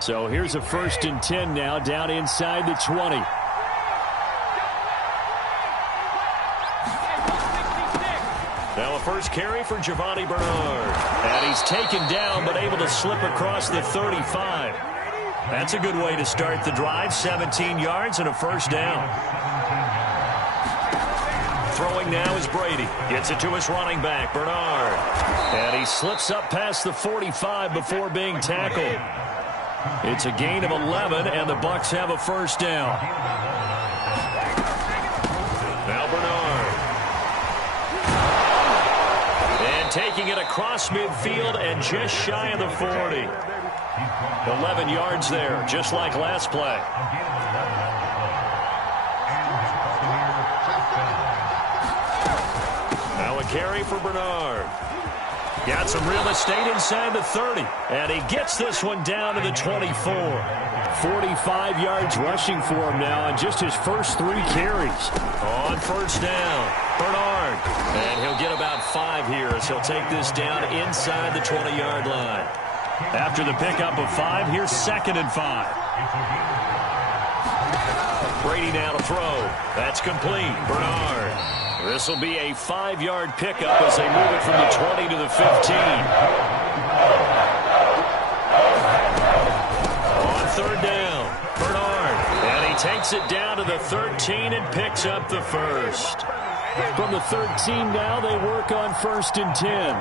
So here's a 1st and 10 now, down inside the 20. Now a first carry for Giovani Bernard. And he's taken down, but able to slip across the 35. That's a good way to start the drive. 17 yards and a 1st down. Throwing now is Brady. Gets it to his running back, Bernard. And he slips up past the 45 before being tackled. It's a gain of 11, and the Bucs have a 1st down. Now Bernard. And taking it across midfield and just shy of the 40. 11 yards there, just like last play. Now a carry for Bernard. Got some real estate inside the 30. And he gets this one down to the 24. 45 yards rushing for him now on just his first 3 carries. On 1st down, Bernard. And he'll get about 5 here as he'll take this down inside the 20-yard line. After the pickup of 5, here's 2nd and 5. Brady now to throw. That's complete. Bernard. This will be a 5-yard pickup as they move it from the 20 to the 15. On 3rd down, Bernard. And he takes it down to the 13 and picks up the 1st. From the 13 now, they work on 1st and 10.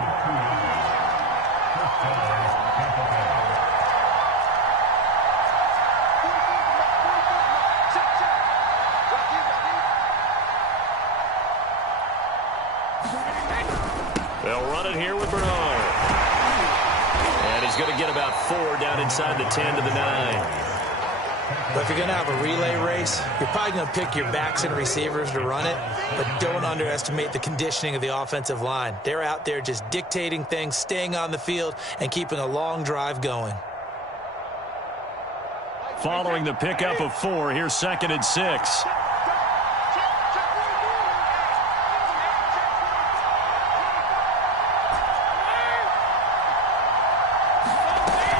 They'll run it here with Bernard. And he's going to get about 4 down inside the 10 to the 9. But if you're going to have a relay race, you're probably going to pick your backs and receivers to run it, but don't underestimate the conditioning of the offensive line. They're out there just dictating things, staying on the field, and keeping a long drive going. Following the pickup of 4, here's 2nd and 6.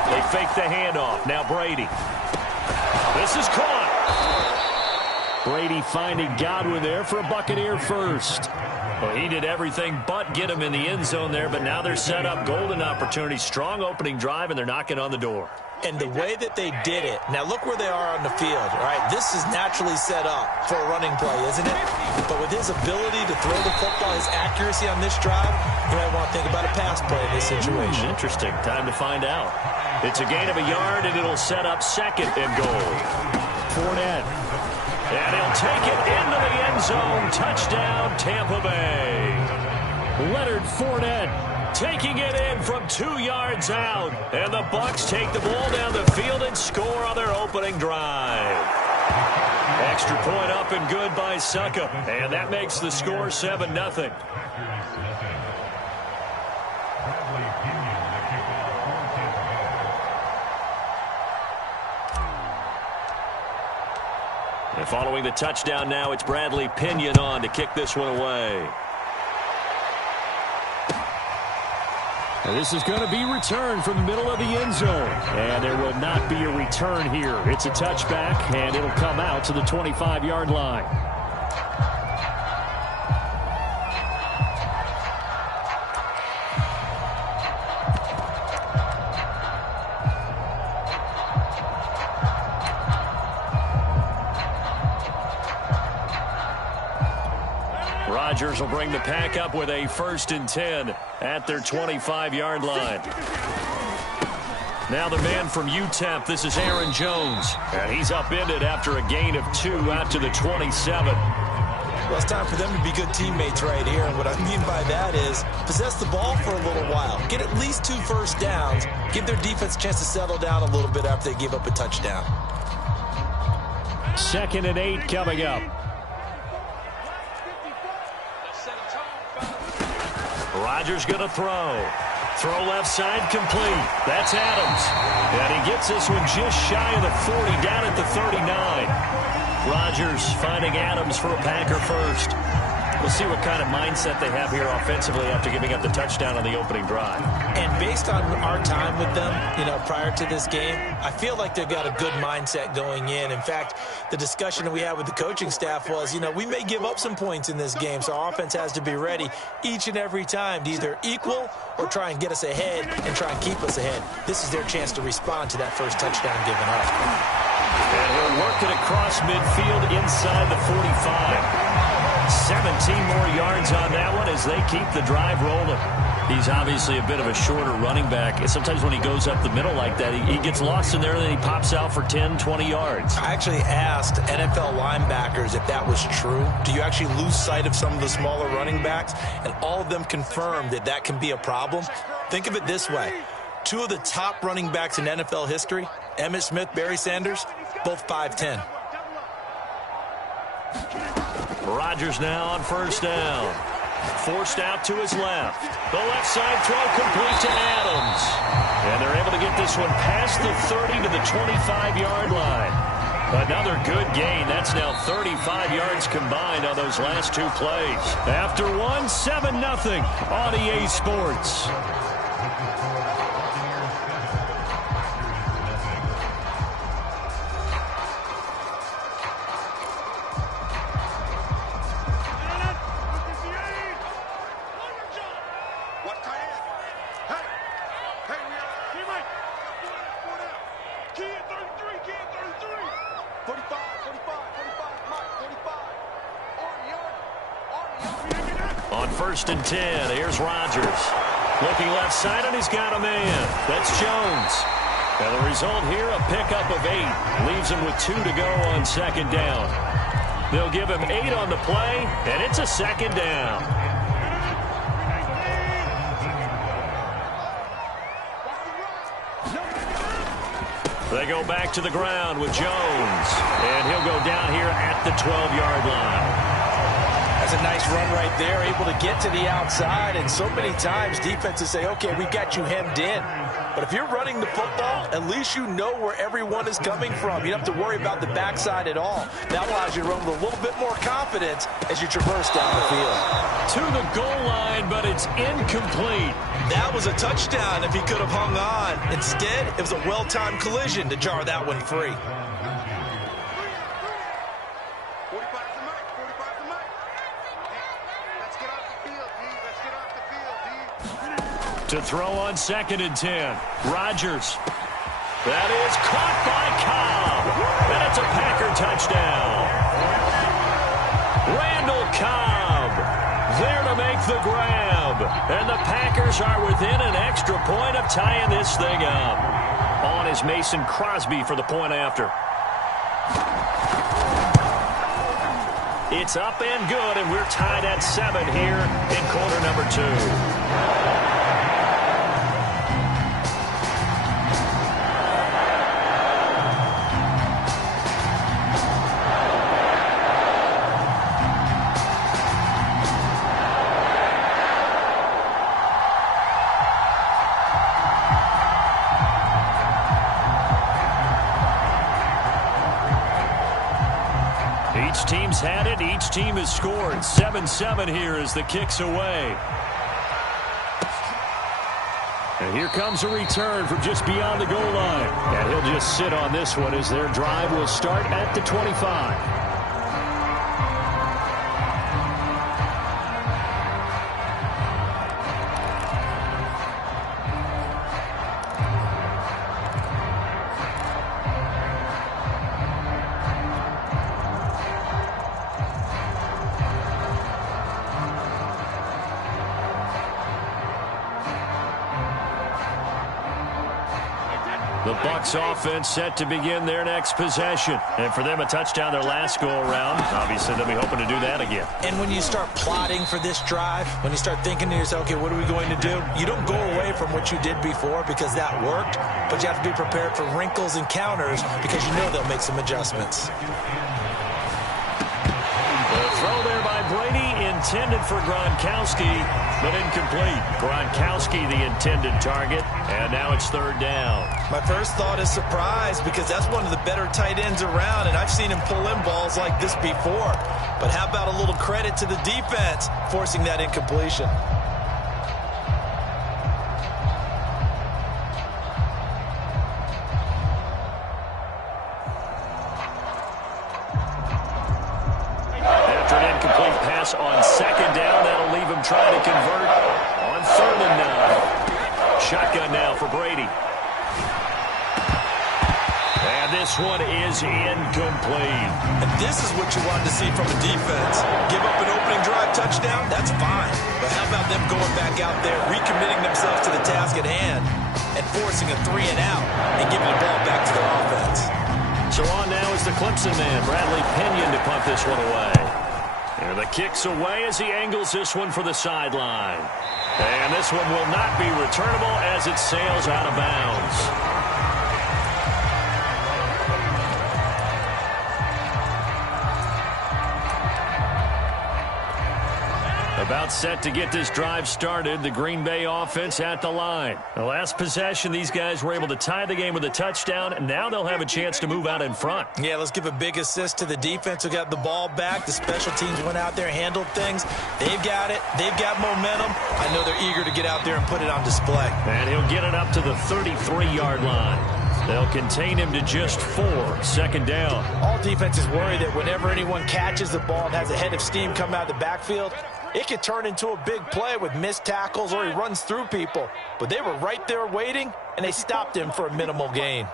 They fake the handoff. Now Brady. This is caught. Brady finding Godwin there for a Buccaneer 1st. Well, he did everything but get him in the end zone there, but now they're set up. Golden opportunity, strong opening drive, and they're knocking on the door. And the way that they did it, now look where they are on the field, all right? This is naturally set up for a running play, isn't it? But with his ability to throw the football, his accuracy on this drive, you might want to think about a pass play in this situation. Interesting. Time to find out. It's a gain of a yard, and it'll set up 2nd and goal. Fournette. And he'll take it into the end zone. Touchdown, Tampa Bay. Leonard Fournette. Taking it in from 2 yards out. And the Bucs take the ball down the field and score on their opening drive. Extra point up and good by Succop. And that makes the score 7-0. And following the touchdown now, it's Bradley Pinion on to kick this one away. And this is going to be returned from the middle of the end zone. And there will not be a return here. It's a touchback, and it'll come out to the 25-yard line. Rodgers will bring the pack up with a 1st and 10 at their 25-yard line. Now the man from UTEP, this is Aaron Jones. And he's upended after a gain of 2 out to the 27. Well, it's time for them to be good teammates right here. And what I mean by that is possess the ball for a little while. Get at least 2 first downs. Give their defense a chance to settle down a little bit after they give up a touchdown. 2nd and 8 coming up. Rodgers going to throw. Throw left side complete. That's Adams. And he gets this one just shy of the 40 down at the 39. Rodgers finding Adams for a Packer 1st. We'll see what kind of mindset they have here offensively after giving up the touchdown on the opening drive. And based on our time with them, prior to this game, I feel like they've got a good mindset going in. In fact, the discussion that we had with the coaching staff was, we may give up some points in this game, so our offense has to be ready each and every time to either equal or try and get us ahead and try and keep us ahead. This is their chance to respond to that first touchdown given up. And he'll work it across midfield inside the 45. 17 more yards on that one as they keep the drive rolling. He's obviously a bit of a shorter running back. Sometimes when he goes up the middle like that, he gets lost in there and then he pops out for 10, 20 yards. I actually asked NFL linebackers if that was true. Do you actually lose sight of some of the smaller running backs? And all of them confirmed that that can be a problem. Think of it this way. Two of the top running backs in NFL history, Emmitt Smith, Barry Sanders, both 5'10". Rodgers now on first down. Forced out to his left. The left side throw complete to Adams. And they're able to get this one past the 30 to the 25-yard line. Another good gain. That's now 35 yards combined on those last two plays. After one, 7-0 on EA Sports. First and 10. Here's Rodgers. Looking left side, and he's got a man. That's Jones. And the result here, a pickup of 8. Leaves him with 2 to go on second down. They'll give him 8 on the play, and it's a second down. They go back to the ground with Jones. And he'll go down here at the 12-yard line. That's a nice run right there, able to get to the outside, and so many times defenses say, okay, we got you hemmed in. But if you're running the football, at least you know where everyone is coming from. You don't have to worry about the backside at all. That allows you to run with a little bit more confidence as you traverse down the field. To the goal line, but it's incomplete. That was a touchdown if he could have hung on. Instead, it was a well-timed collision to jar that one free. To throw on second and 10. Rodgers. That is caught by Cobb. And it's a Packer touchdown. Randall Cobb there to make the grab. And the Packers are within an extra point of tying this thing up. On is Mason Crosby for the point after. It's up and good, and we're tied at 7 here in quarter number 2. Each team's had it. Each team has scored. 7-7 here as the kick's away. And here comes a return from just beyond the goal line. And he'll just sit on this one as their drive will start at the 25. The Bucs offense set to begin their next possession. And for them, a touchdown their last go-around. Obviously, they'll be hoping to do that again. And when you start plotting for this drive, when you start thinking to yourself, okay, what are we going to do? You don't go away from what you did before because that worked, but you have to be prepared for wrinkles and counters because you know they'll make some adjustments. The throw there by Brady, intended for Gronkowski, but incomplete. Gronkowski, the intended target, and now it's third down. My first thought is surprise, because that's one of the better tight ends around, and I've seen him pull in balls like this before. But how about a little credit to the defense forcing that incompletion? On second down, that'll leave him trying to convert on 3rd and 9. Shotgun now for Brady. And this one is incomplete. And this is what you wanted to see from a defense. Give up an opening drive touchdown, that's fine. But how about them going back out there, recommitting themselves to the task at hand, and forcing a 3 and out, and giving the ball back to their offense. So on now is the Clemson man, Bradley Pinion, to punt this one away. And the kick's away as he angles this one for the sideline. And this one will not be returnable as it sails out of bounds. About set to get this drive started, the Green Bay offense at the line. The last possession, these guys were able to tie the game with a touchdown, and now they'll have a chance to move out in front. Yeah, let's give a big assist to the defense who got the ball back. The special teams went out there, handled things. They've got it. They've got momentum. I know they're eager to get out there and put it on display. And he'll get it up to the 33-yard line. They'll contain him to just 4, 2nd down. All defenses worry that whenever anyone catches the ball and has a head of steam come out of the backfield, it could turn into a big play with missed tackles or he runs through people. But they were right there waiting, and they stopped him for a minimal gain.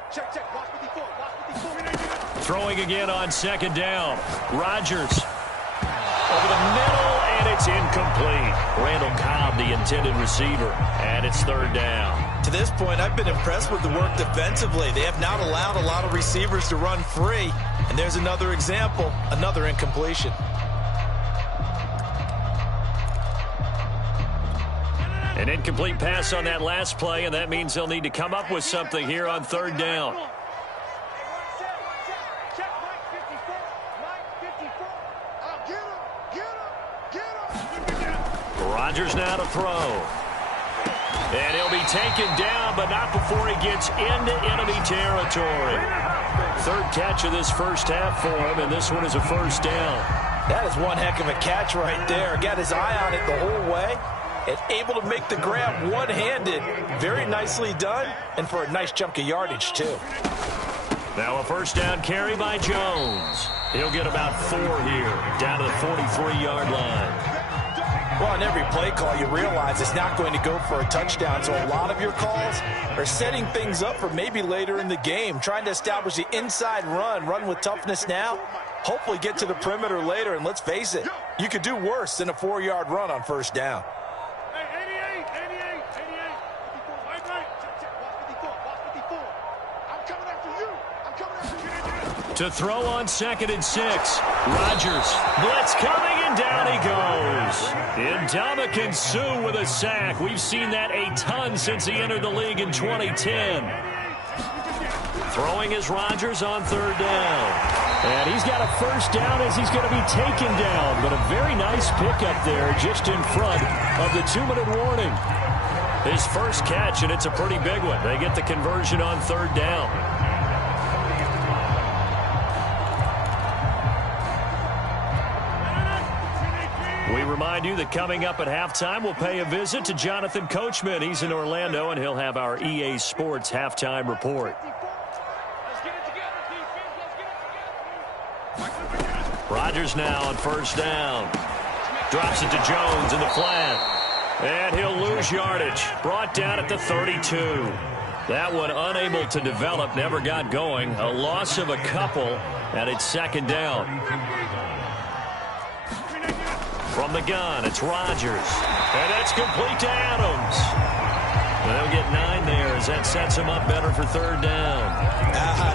Throwing again on 2nd down. Rodgers over the middle, and it's incomplete. Randall Cobb, the intended receiver, and it's 3rd down. To this point, I've been impressed with the work defensively. They have not allowed a lot of receivers to run free. And there's another example, another incompletion. An incomplete pass on that last play, and that means they'll need to come up with something here on 3rd down. Rodgers now to throw. And he'll be taken down, but not before he gets into enemy territory. 3rd catch of this first half for him, and this one is a 1st down. That is one heck of a catch right there. Got his eye on it the whole way. And able to make the grab one-handed. Very nicely done, and for a nice chunk of yardage, too. Now a 1st down carry by Jones. He'll get about 4 here, down to the 43-yard line. Well, on every play call, you realize it's not going to go for a touchdown, so a lot of your calls are setting things up for maybe later in the game, trying to establish the inside run with toughness now, hopefully get to the perimeter later, and let's face it, you could do worse than a 4-yard run on 1st down. To throw on 2nd and 6. Rodgers. Blitz coming, and down he goes. Ndamukong Suh with a sack. We've seen that a ton since he entered the league in 2010. Throwing is Rodgers on 3rd down. And he's got a 1st down as he's going to be taken down. But a very nice pickup there just in front of the 2-minute warning. His first catch, and it's a pretty big one. They get the conversion on 3rd down. We remind you that coming up at halftime, we'll pay a visit to Jonathan Coachman. He's in Orlando, and he'll have our EA Sports halftime report. Rodgers now on 1st down. Drops it to Jones in the flat. And he'll lose yardage. Brought down at the 32. That one unable to develop, never got going. A loss of a couple, and it's 2nd down. From the gun, it's Rodgers. And that's complete to Adams. They'll get 9 there as that sets him up better for 3rd down.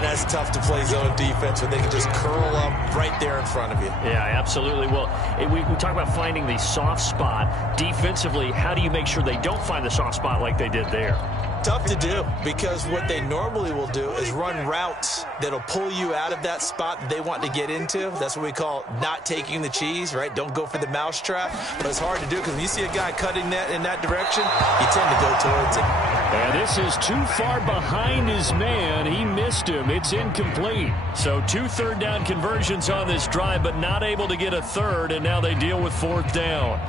That's tough to play zone defense when they can just curl up right there in front of you. Yeah, absolutely. Well, we talk about finding the soft spot. Defensively, how do you make sure they don't find the soft spot like they did there? Tough to do, because what they normally will do is run routes that'll pull you out of that spot that they want to get into. That's what we call not taking the cheese, right? Don't go for the mousetrap. But it's hard to do because when you see a guy cutting that in that direction, you tend to go towards it. And this is too far behind his man. He missed him. It's incomplete. So 2 third-down conversions on this drive, but not able to get a third, and now they deal with 4th down.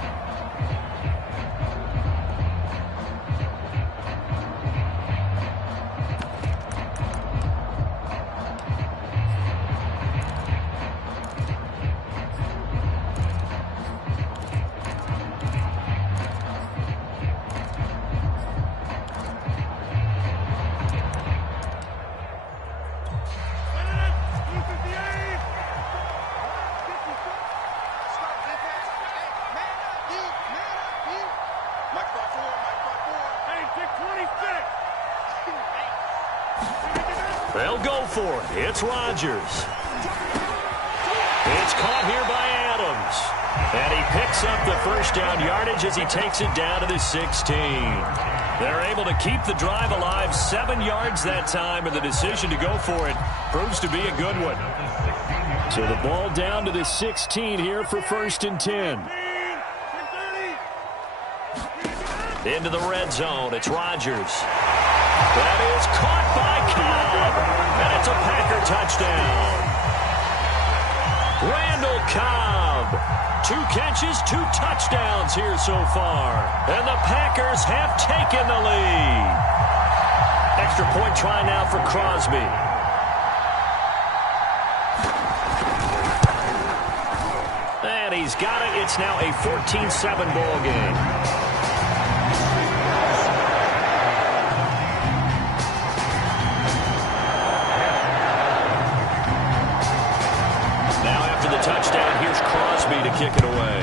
They'll go for it. It's Rodgers. It's caught here by Adams. And he picks up the first down yardage as he takes it down to the 16. They're able to keep the drive alive, 7 yards that time, and the decision to go for it proves to be a good one. So the ball down to the 16 here for 1st and 10. Into the red zone. It's Rodgers. That is caught by Cobb. And it's a Packer touchdown. Randall Cobb. 2 catches, 2 touchdowns here so far. And the Packers have taken the lead. Extra point try now for Crosby. And he's got it. It's now a 14-7 ball game. Touchdown, here's Crosby to kick it away.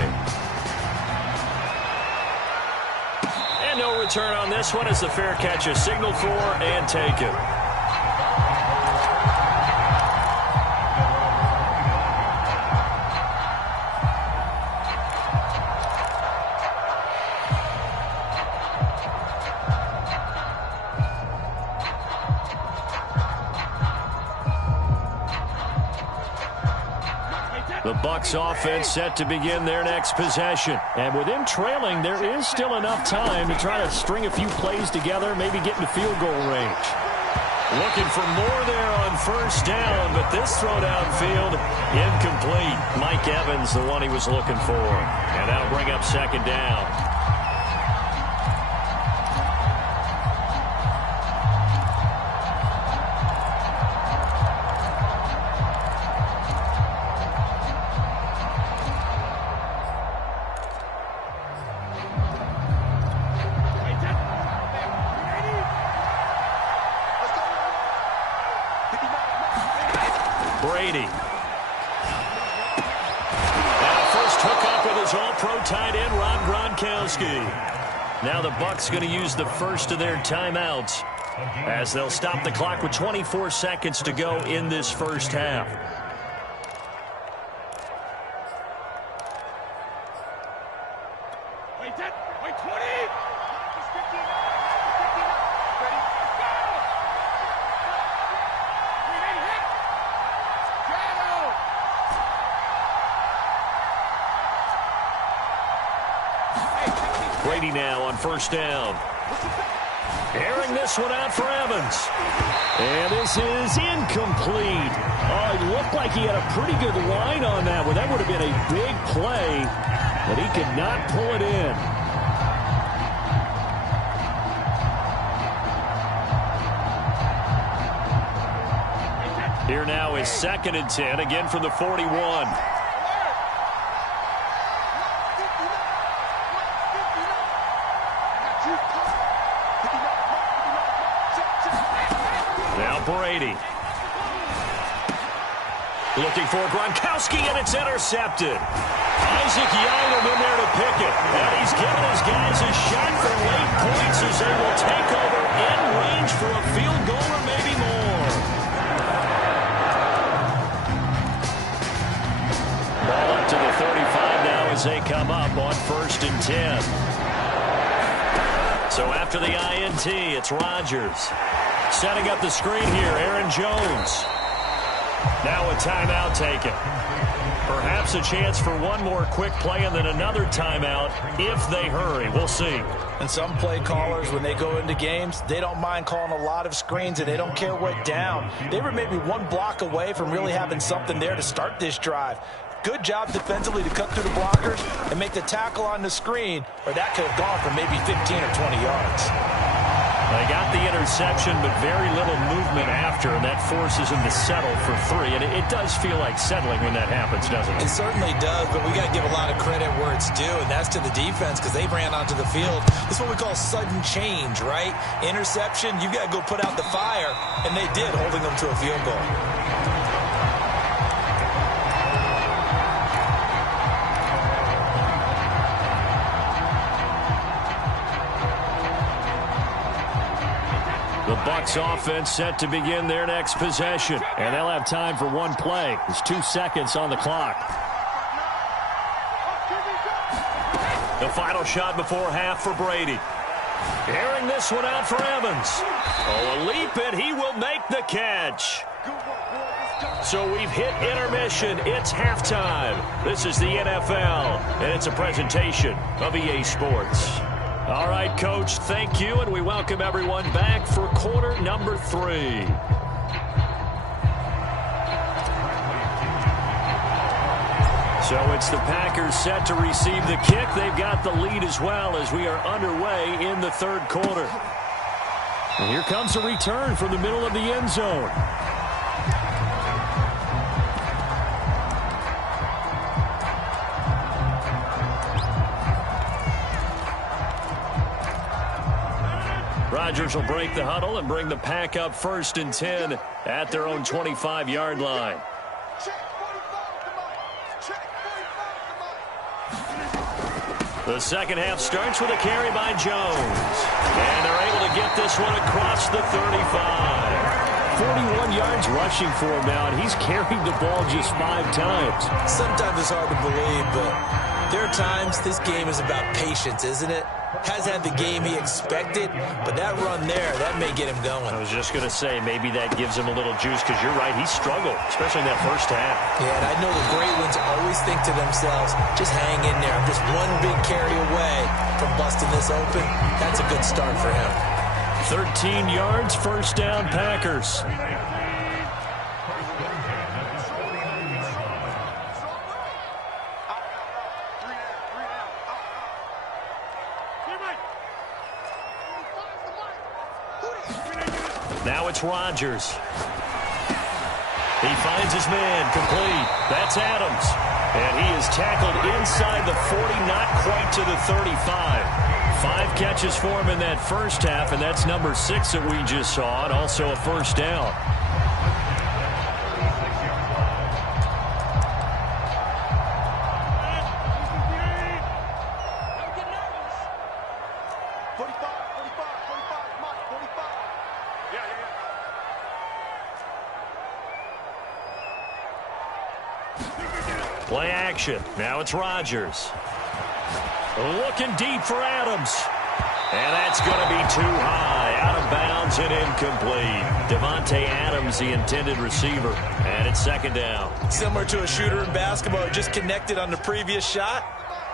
And no return on this one as the fair catch is signaled for and taken. The Bucs offense set to begin their next possession. And with them trailing, there is still enough time to try to string a few plays together, maybe get into field goal range. Looking for more there on 1st down, but this throw downfield, incomplete. Mike Evans, the one he was looking for. And that'll bring up 2nd down. Brady. And first hookup with his all-pro tight end, Rob Gronkowski. Now the Bucs going to use the first of their timeouts as they'll stop the clock with 24 seconds to go in this first half. Wait 10, wait 20. Brady now on 1st down. Airing this one out for Evans. And this is incomplete. Oh, it looked like he had a pretty good line on that one. That would have been a big play, but he could not pull it in. Here now is 2nd and 10, again from the 41. Brady. Looking for Gronkowski, and it's intercepted. Isaac Yiadom in there to pick it. And he's given his guys a shot for late points as they will take over in range for a field goal or maybe more. Ball up to the 35 now as they come up on 1st and 10. So after the INT, it's Rodgers. Setting up the screen here, Aaron Jones. Now a timeout taken. Perhaps a chance for one more quick play and then another timeout if they hurry. We'll see. And some play callers, when they go into games, they don't mind calling a lot of screens, and they don't care what down. They were maybe one block away from really having something there to start this drive. Good job defensively to cut through the blockers and make the tackle on the screen, or that could have gone for maybe 15 or 20 yards. They got the interception, but very little movement after, and that forces them to settle for 3. And it does feel like settling when that happens, doesn't it? It certainly does, but we got to give a lot of credit where it's due, and that's to the defense because they ran onto the field. This is what we call sudden change, right? Interception, you got to go put out the fire, and they did, holding them to a field goal. The Bucs offense set to begin their next possession. And they'll have time for one play. There's 2 seconds on the clock. The final shot before half for Brady. Airing this one out for Evans. Oh, a leap, and he will make the catch. So we've hit intermission. It's halftime. This is the NFL, and it's a presentation of EA Sports. All right, Coach, thank you, and we welcome everyone back for quarter number 3. So it's the Packers set to receive the kick. They've got the lead as well as we are underway in the third quarter. And here comes a return from the middle of the end zone. Rodgers will break the huddle and bring the Pack up 1st and 10 at their own 25-yard line. The second half starts with a carry by Jones. And they're able to get this one across the 35. 41 yards rushing for him now, and he's carried the ball just 5 times. Sometimes it's hard to believe, but there are times this game is about patience, isn't it? Has had the game he expected, but that run there, that may get him going. I was just going to say, maybe that gives him a little juice, because you're right, he struggled, especially in that first half. Yeah, and I know the great ones always think to themselves, just hang in there. I'm just one big carry away from busting this open. That's a good start for him. 13 yards, first down, Packers. Now it's Rodgers. He finds his man, complete. That's Adams. And he is tackled inside the 40, not quite to the 35. 5 catches for him in that first half, and that's number 6 that we just saw, and also a first down. Play action. Now it's Rodgers. Looking deep for Adams. And that's going to be too high. Out of bounds and incomplete. Davante Adams, the intended receiver. And it's second down. Similar to a shooter in basketball who just connected on the previous shot.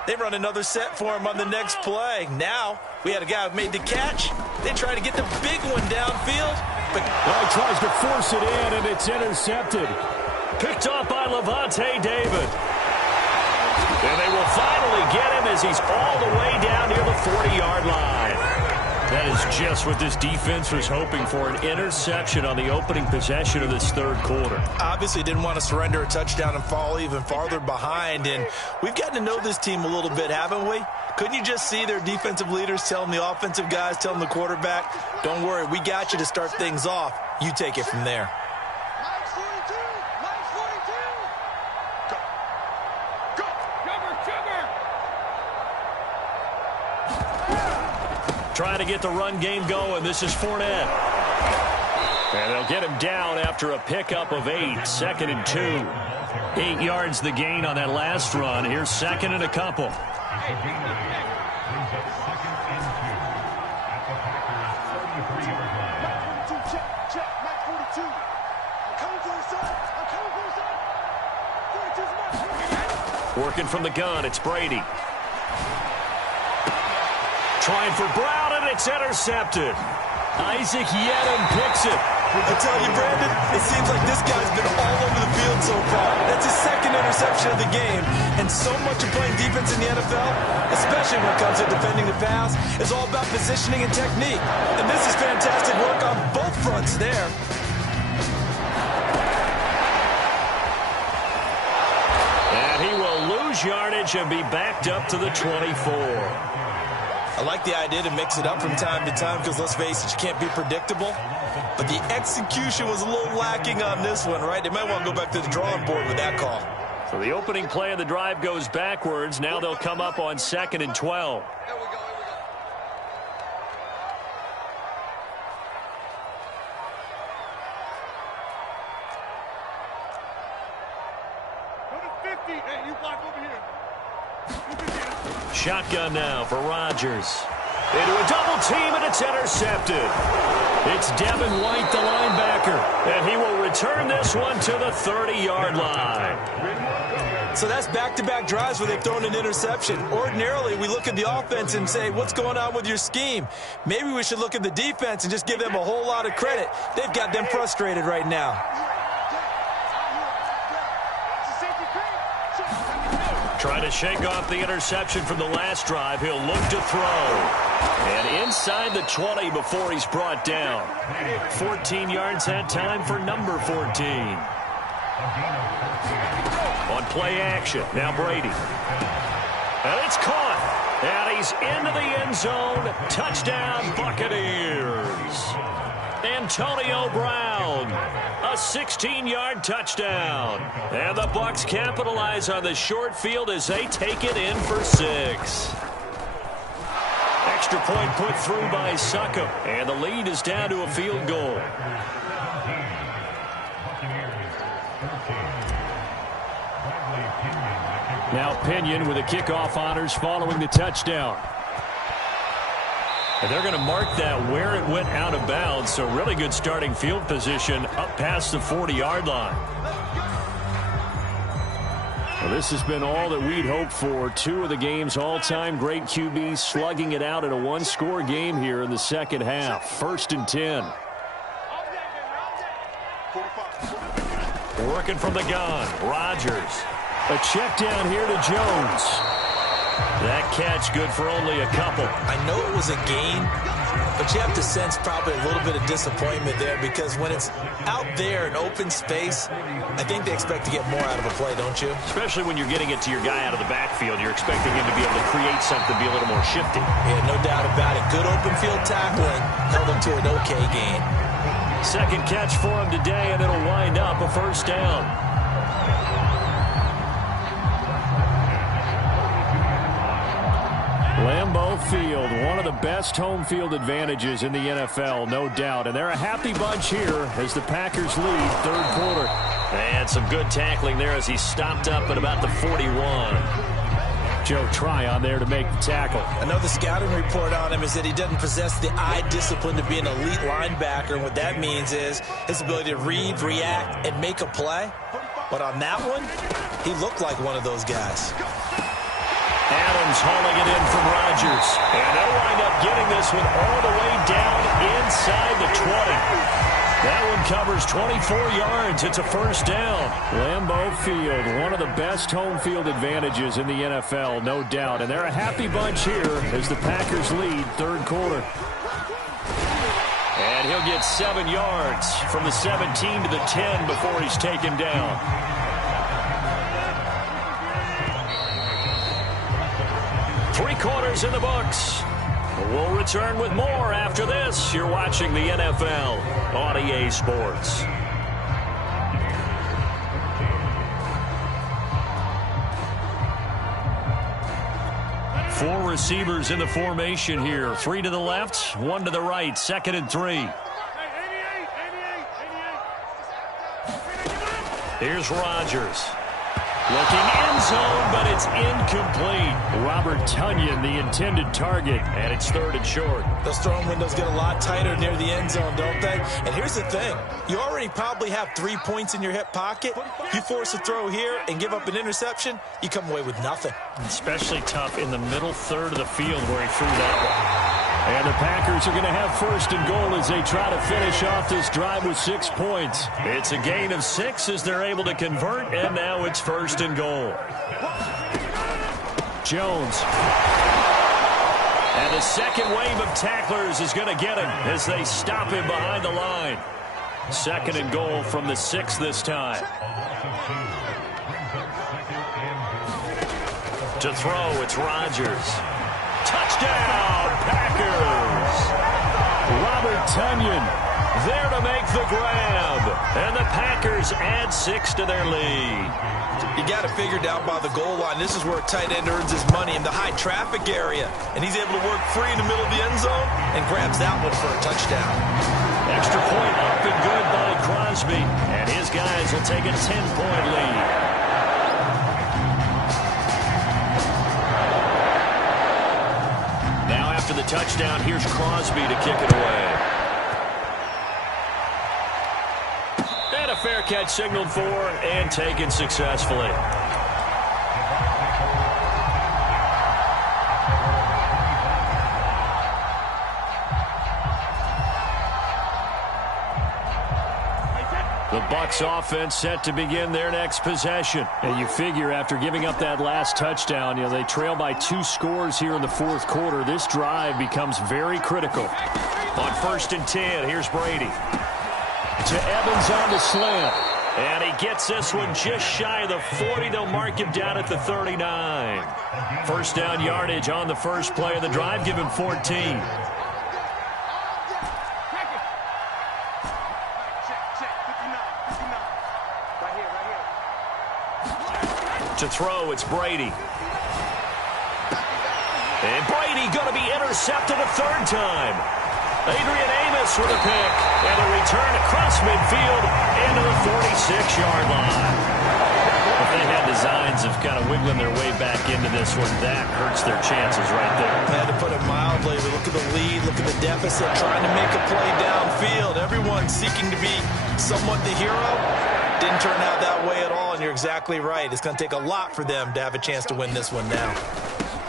They run another set for him on the next play. Now, we had a guy who made the catch. They try to get the big one downfield. But he tries to force it in, and it's intercepted. Picked off by Lavonte David. And they will finally get him as he's all the way down near the 40-yard line. That is just what this defense was hoping for, an interception on the opening possession of this third quarter. Obviously didn't want to surrender a touchdown and fall even farther behind. And we've gotten to know this team a little bit, haven't we? Couldn't you just see their defensive leaders telling the offensive guys, telling the quarterback, don't worry, we got you to start things off. You take it from there. Trying to get the run game going. This is Fournette. And they'll get him down after a pickup of 8. 2nd and 2. 8 yards the gain on that last run. Here's 2nd and a couple. Working from the gun, it's Brady. Trying for Brown, and it's intercepted. Isaac Yiadom picks it. I tell you, Brandon, it seems like this guy's been all over the field so far. That's his second interception of the game. And so much of playing defense in the NFL, especially when it comes to defending the pass, is all about positioning and technique. And this is fantastic work on both fronts there. And he will lose yardage and be backed up to the 24. I like the idea to mix it up from time to time because, let's face it, you can't be predictable. But the execution was a little lacking on this one, right? They might want to go back to the drawing board with that call. So the opening play of the drive goes backwards. Now they'll come up on 2nd and 12. Shotgun now for Rodgers. Into a double team, and it's intercepted. It's Devin White, the linebacker, and he will return this one to the 30-yard line. So that's back-to-back drives where they've thrown an interception. Ordinarily, we look at the offense and say, what's going on with your scheme? Maybe we should look at the defense and just give them a whole lot of credit. They've got them frustrated right now. Trying to shake off the interception from the last drive. He'll look to throw. And inside the 20 before he's brought down. 14 yards that time for number 14. On play action. Now Brady. And it's caught. And he's into the end zone. Touchdown, Buccaneers. Antonio Brown, a 16-yard touchdown. And the Bucs capitalize on the short field as they take it in for 6. Extra point put through by Succop, and the lead is down to a field goal. Now Pinion with the kickoff honors following the touchdown. And they're going to mark that where it went out of bounds, so really good starting field position up past the 40-yard line. Well, this has been all that we'd hoped for. 2 of the game's all-time great QBs slugging it out in a one-score game here in the second half. 1st and 10. Working from the gun, Rodgers. A check down here to Jones. That catch good for only a couple. I know it was a gain, but you have to sense probably a little bit of disappointment there because when it's out there in open space, I think they expect to get more out of a play, don't you? Especially when you're getting it to your guy out of the backfield. You're expecting him to be able to create something, be a little more shifty. Yeah, no doubt about it. Good open field tackling held him to an okay gain. Second catch for him today, and it'll wind up a first down. Lambeau Field, one of the best home field advantages in the NFL, no doubt. And they're a happy bunch here as the Packers lead 3rd quarter. And some good tackling there as he stopped up at about the 41. Joe Tryon there to make the tackle. Another scouting report on him is that he doesn't possess the eye discipline to be an elite linebacker. And what that means is his ability to read, react, and make a play. But on that one, he looked like one of those guys. Adams hauling it in from Rodgers. And they'll wind up getting this one all the way down inside the 20. That one covers 24 yards. It's a first down. Lambeau Field, one of the best home field advantages in the NFL, no doubt. And they're a happy bunch here as the Packers lead 3rd quarter. And he'll get 7 yards from the 17 to the 10 before he's taken down. Three-quarters in the books. We'll return with more after this. You're watching the NFL on EA Sports. Four receivers in the formation here. 3 to the left, 1 to the right. 2nd and 3. Here's Rodgers. Looking end zone, but it's incomplete. Robert Tonyan, the intended target, and it's 3rd and short. Those throwing windows get a lot tighter near the end zone, don't they? And here's the thing. You already probably have 3 points in your hip pocket. You force a throw here and give up an interception, you come away with nothing. Especially tough in the middle third of the field where he threw that one. And the Packers are going to have 1st and goal as they try to finish off this drive with 6 points. It's a gain of 6 as they're able to convert, and now it's 1st and goal. Jones. And the second wave of tacklers is going to get him as they stop him behind the line. 2nd and goal from the 6 this time. To throw, it's Rodgers. Touchdown, Packers! Robert Tonyan there to make the grab. And the Packers add 6 to their lead. You got to figure down by the goal line. This is where a tight end earns his money in the high traffic area. And he's able to work free in the middle of the end zone and grabs that one for a touchdown. Extra point up and good by Crosby. And his guys will take a 10-point lead. After the touchdown, here's Crosby to kick it away. And a fair catch signaled for and taken successfully. The Bucs offense set to begin their next possession. And you figure after giving up that last touchdown, they trail by 2 scores here in the 4th quarter. This drive becomes very critical. On 1st and 10, here's Brady. To Evans on the slant. And he gets this one just shy of the 40. They'll mark him down at the 39. 1st down yardage on the first play of the drive. Give him 14. To throw, it's Brady. And Brady going to be intercepted a 3rd time. Adrian Amos with a pick. And a return across midfield into the 46-yard line. If they had designs of kind of wiggling their way back into this one, that hurts their chances right there. I had to put it mildly. Look at the lead, look at the deficit, trying to make a play downfield. Everyone seeking to be somewhat the hero. Didn't turn out that way at all, and you're exactly right. It's going to take a lot for them to have a chance to win this one now.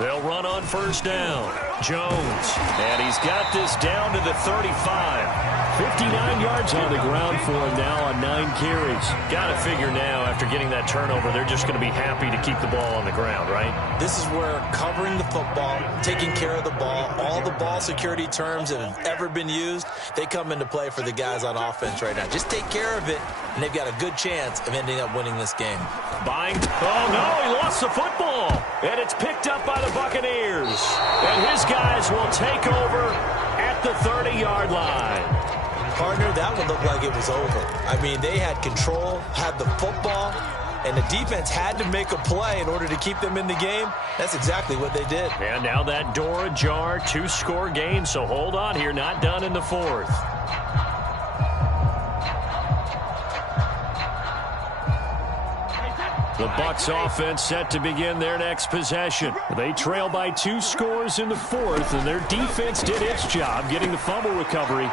They'll run on 1st down. Jones, and he's got this down to the 35. 59 yards on the ground for him now on 9 carries. Got to figure now, after getting that turnover, they're just going to be happy to keep the ball on the ground, right? This is where covering the football, taking care of the ball, all the ball security terms that have ever been used, they come into play for the guys on offense right now. Just take care of it, and they've got a good chance of ending up winning this game. Buying. Oh, no, he lost the football. And it's picked up by the Buccaneers. And his guys will take over at the 30-yard line. Partner, that one looked like it was over. I mean, they had control, had the football, and the defense had to make a play in order to keep them in the game. That's exactly what they did. And now that door ajar, 2-score game, so hold on here, not done in the 4th. The Bucs offense set to begin their next possession. They trail by 2 scores in the 4th, and their defense did its job getting the fumble recovery.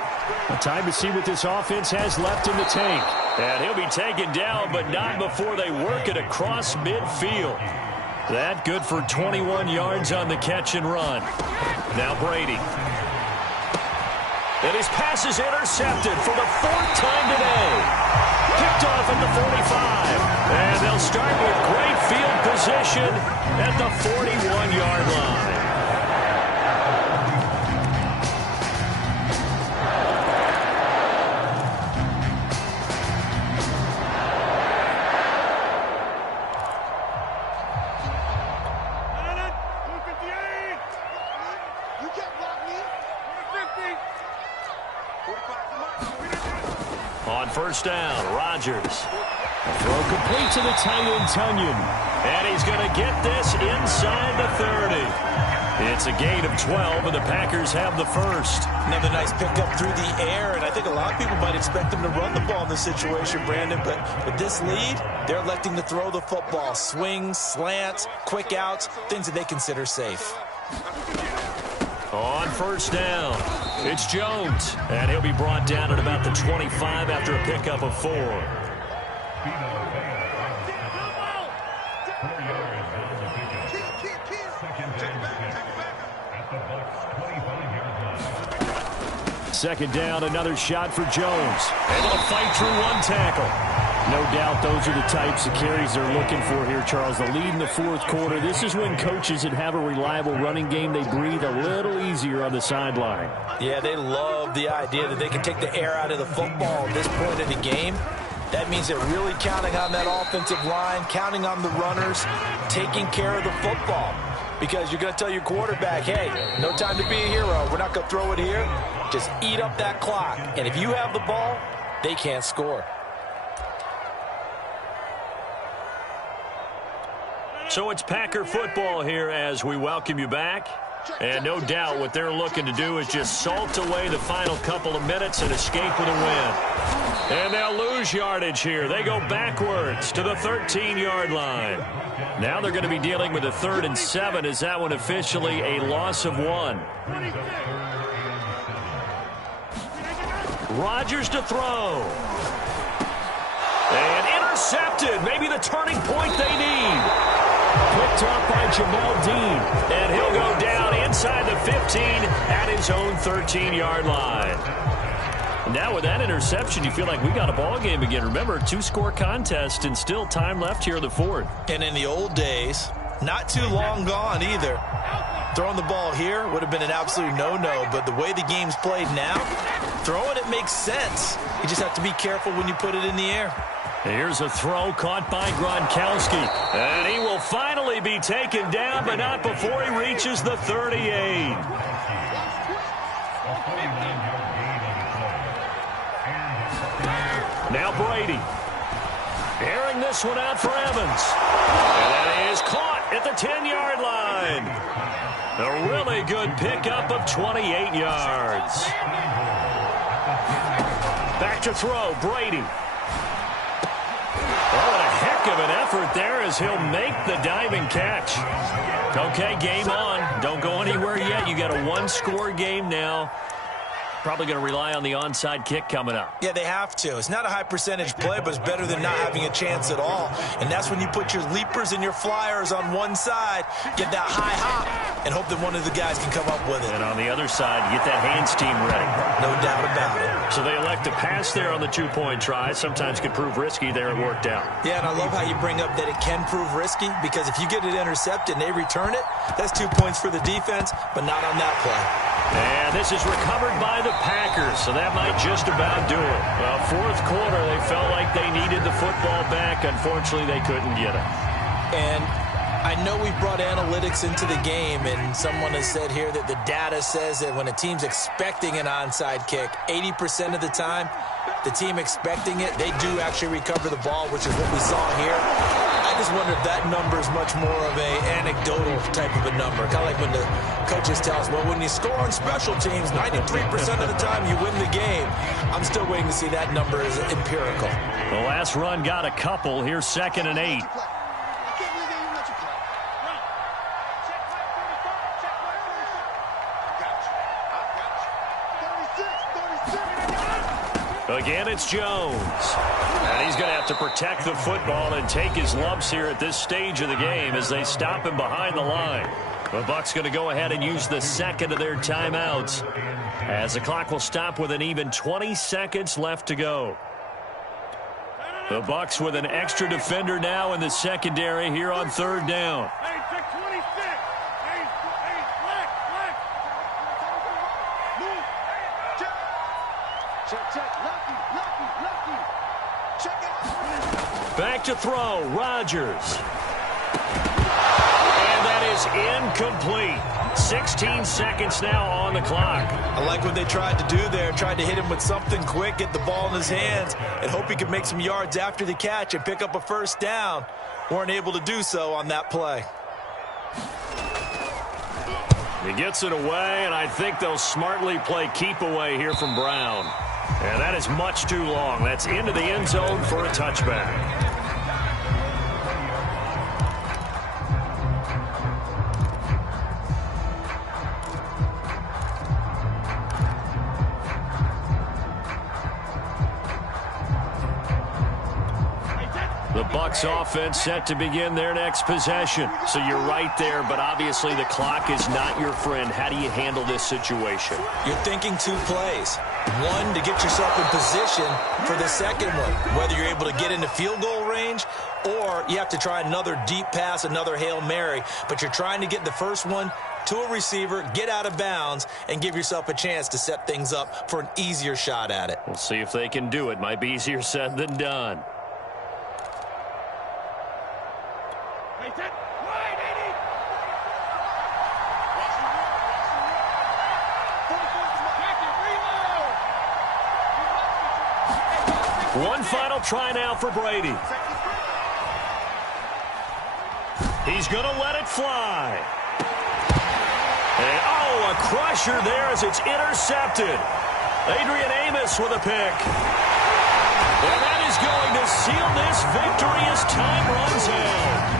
A time to see what this offense has left in the tank. And he'll be taken down, but not before they work it across midfield. That good for 21 yards on the catch and run. Now Brady. And his pass is intercepted for the 4th time today. Picked off at the 45. And they'll start with great field position at the 41-yard line. On 1st down, Rodgers. Throw complete to the tight end, Tonyan. And he's going to get this inside the 30. It's a gain of 12, and the Packers have the first. Another nice pickup through the air, and I think a lot of people might expect them to run the ball in this situation, Brandon, but with this lead, they're electing to throw the football. Swings, slants, quick outs, things that they consider safe. On first down, it's Jones, and he'll be brought down at about the 25 after a pickup of 4. Second down, another shot for Jones. Able to fight through one tackle. No doubt those are the types of carries they're looking for here, Charles. The lead in the fourth quarter. This is when coaches that have a reliable running game, they breathe a little easier on the sideline. Yeah, they love the idea that they can take the air out of the football at this point of the game. That means they're really counting on that offensive line, counting on the runners, taking care of the football. Because you're going to tell your quarterback, hey, no time to be a hero. We're not going to throw it here. Just eat up that clock. And if you have the ball, they can't score. So it's Packer football here as we welcome you back. And no doubt what they're looking to do is just salt away the final couple of minutes and escape with a win. And they'll lose yardage here. They go backwards to the 13-yard line. Now they're going to be dealing with a 3rd and 7. Is that one officially a loss of 1? Rodgers to throw. And intercepted. Maybe the turning point they need. Picked up by Jamel Dean. And he'll go down inside the 15 at his own 13-yard line. Now with that interception, you feel like we got a ball game again. Remember, 2-score contest and still time left here in the fourth. And in the old days, not too long gone either. Throwing the ball here would have been an absolute no-no, but the way the game's played now, throwing it makes sense. You just have to be careful when you put it in the air. Here's a throw caught by Gronkowski. And he will finally be taken down, but not before he reaches the 38. Now Brady. Airing this one out for Evans. And that is caught at the 10-yard line. A really good pickup of 28 yards. Back to throw, Brady. Oh, what a heck of an effort there as he'll make the diving catch. Okay, game on. Don't go anywhere yet. You got a 1-score game now. Probably going to rely on the onside kick coming up. Yeah, they have to. It's not a high percentage play, but it's better than not having a chance at all. And that's when you put your leapers and your flyers on one side, get that high hop, and hope that one of the guys can come up with it. And on the other side, get that hands team ready. No doubt about it. So they elect to pass there on the 2-point try. Sometimes could prove risky there. It worked out. Yeah, and I love how you bring up that it can prove risky, because if you get it intercepted and they return it, that's 2 points for the defense, but not on that play. And this is recovered by the Packers, so that might just about do it. Well, fourth quarter, they felt like they needed the football back. Unfortunately, they couldn't get it. And I know we brought analytics into the game, and someone has said here that the data says that when a team's expecting an onside kick, 80% of the time, the team expecting it, they do actually recover the ball, which is what we saw here. I just wonder if that number is much more of a anecdotal type of a number. Kind of like when the coaches tell us, well, when you score on special teams, 93% of the time you win the game. I'm still waiting to see that number as empirical. The last run got a couple. Here's 2nd and 8. Again, it's Jones. And he's going to have to protect the football and take his lumps here at this stage of the game as they stop him behind the line. The Bucs going to go ahead and use the second of their timeouts as the clock will stop with an even 20 seconds left to go. The Bucs with an extra defender now in the secondary here on 3rd down. Back to throw, Rodgers. And that is incomplete. 16 seconds now on the clock. I like what they tried to do there. Tried to hit him with something quick, get the ball in his hands, and hope he could make some yards after the catch and pick up a first down. Weren't able to do so on that play. He gets it away, and I think they'll smartly play keep away here from Brown. And that is much too long. That's into the end zone for a touchback. The Bucs offense set to begin their next possession. So you're right there, but obviously the clock is not your friend. How do you handle this situation? You're thinking 2 plays. One, to get yourself in position for the second one, whether you're able to get into field goal range or you have to try another deep pass, another Hail Mary. But you're trying to get the first one to a receiver, get out of bounds, and give yourself a chance to set things up for an easier shot at it. We'll see if they can do it. Might be easier said than done. One final try now for Brady. He's going to let it fly. And, a crusher there as it's intercepted. Adrian Amos with a pick. And that is going to seal this victory as time runs out.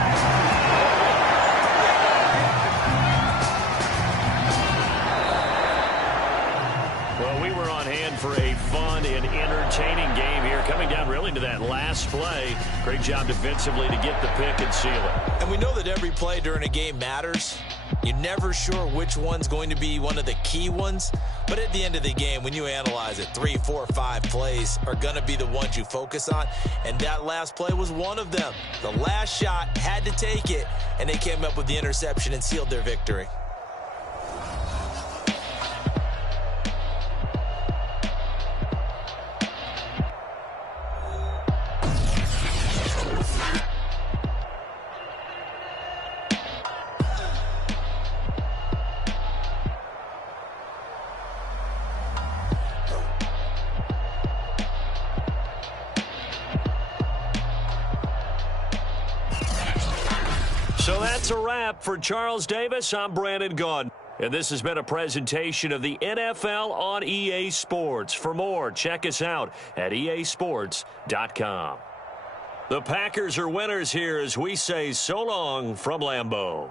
Well, we were on hand for a fun and entertaining game here, coming down really to that last play. Great job defensively to get the pick and seal it. And we know that every play during a game matters. You're never sure which one's going to be one of the key ones. But at the end of the game, when you analyze it, 3, 4, 5 plays are going to be the ones you focus on. And that last play was one of them. The last shot had to take it, and they came up with the interception and sealed their victory. So that's a wrap for Charles Davis. I'm Brandon Gaudin. And this has been a presentation of the NFL on EA Sports. For more, check us out at easports.com. The Packers are winners here as we say so long from Lambeau.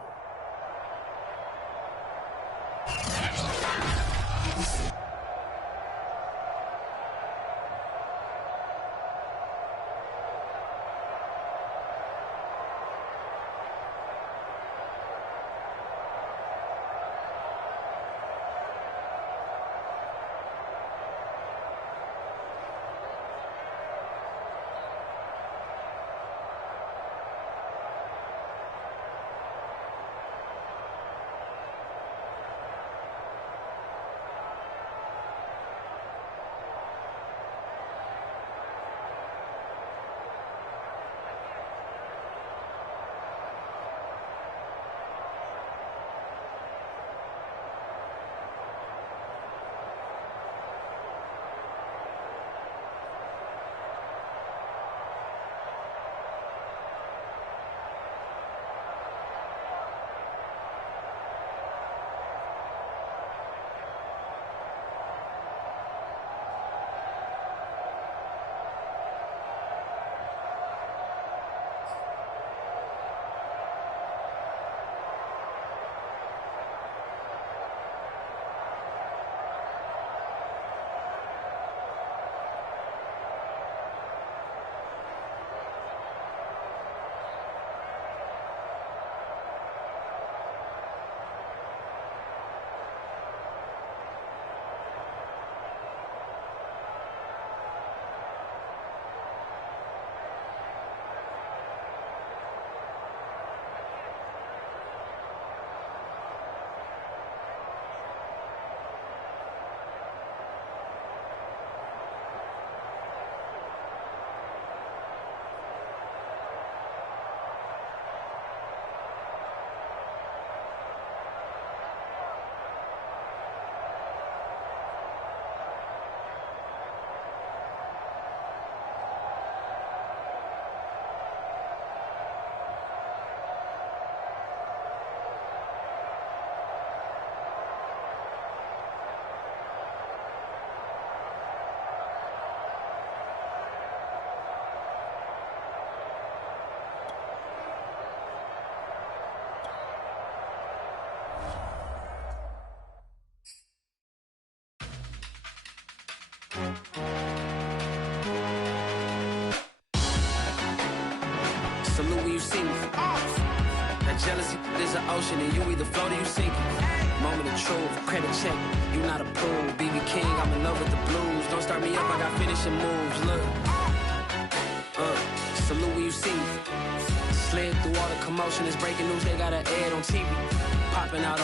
see me. That jealousy is an ocean, and you either float or you sink it. Moment of truth, credit check, you not approved. BB King, I'm in love with the blues. Don't start me up, I got finishing moves. Look, salute when you see me. Slid through all the commotion, it's breaking news, they got an ad on TV. Popping out